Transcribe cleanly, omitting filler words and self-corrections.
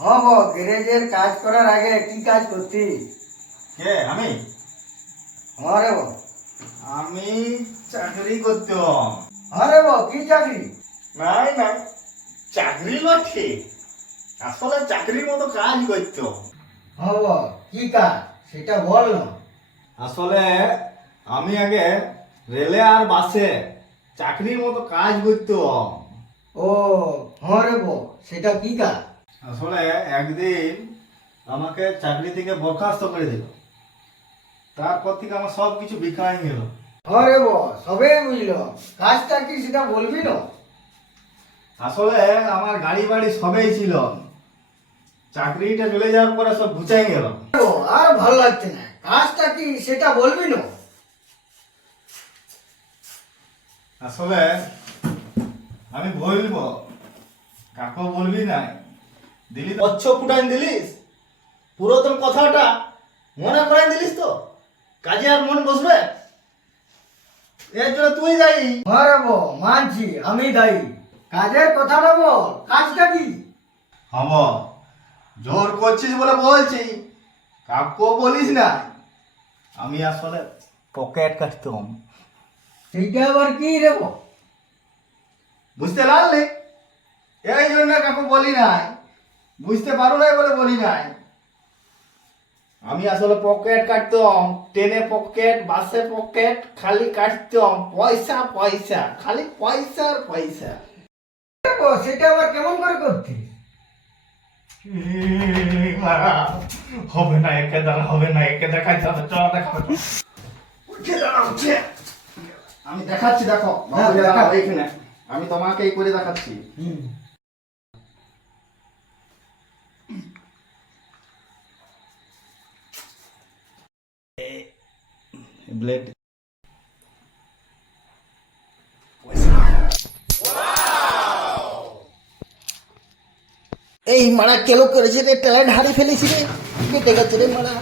হ্যাঁ গো, গ্যারেজের কাজ করার আগে কি কাজ করতি? কে আমি? হ্যাঁ রে বো। আমি চাকরি করতাম। হ্যাঁ রে বো, কি চাকরি? নাই নাই, চাকরি নয় ঠিক, আসলে চাকরির মতো কাজ করতাম। হ্যাঁ গো, কি কাজ সেটা বল না। আসলে আমি আগে রেলে আর বাসে চাকরির মতো কাজ করতাম। ও হ্যাঁ রে বো, সেটা কি কাজ? আসলে একদিন আমাকে চাকরি থেকে বরখাস্ত করে দিল, তারপর থেকে আমার সব কিছু বিকায় গেল। হ্যাঁ রে বো, সবে বুঝলো। কাজটা কি সেটা বলবি না? আসলে আমার গাড়ি বাড়ি সবেই ছিল, চাকরিটা চলে যাওয়ার পরে সব ঘুচাই গেল। ও, আর ভালো লাগছে না। কাজটা কি সেটা বলবি না? আসলে আমি বলবো, কাকু বলবি না, দিলি অচ্ছ ফুটাই দিলিস, পুরাতন কথাটা মনে করাই দিলিস তো, কাজে আর মন বসবে? এর জন্য তুই যাই। হ্যাঁ রে বো, মানছি আমি দায়ী। কাজের কথাটা বল, কাজটা কি? হম, জোর করছিস বলে বলছি, কাকু বলিস না। আমি আসলে পকেট কাটতাম। সেইটা আবার কি রে বো? বুঝতে পারলি? এই জন্য কাকু বলি নাই, বুঝতে পারো নাই বলে বলি নাই। আমি আসলে পকেট কাটতাম, ট্রেনে পকেট, বাসে পকেট, খালি কাটতাম পয়সা পয়সা, খালি পয়সা আর পয়সা। ও, সেটা আবার কেমন করে করতি? হবে না, একে দ্বারা হবে না, একে দেখাইতে হবে, চল দেখাবো। উঠে দাঁড়া, উঠে। আমি দেখাচ্ছি, দেখো হ্যাঁ, বাবু, দেখাও। এইখানে আমি তোমাকে এই করে দেখাচ্ছি। ব্লেড এই মারা কেলো করেছে রে, ট্যালেন্ট হারিয়ে ফেলেছি রে, কেটে গেছে রে মারা।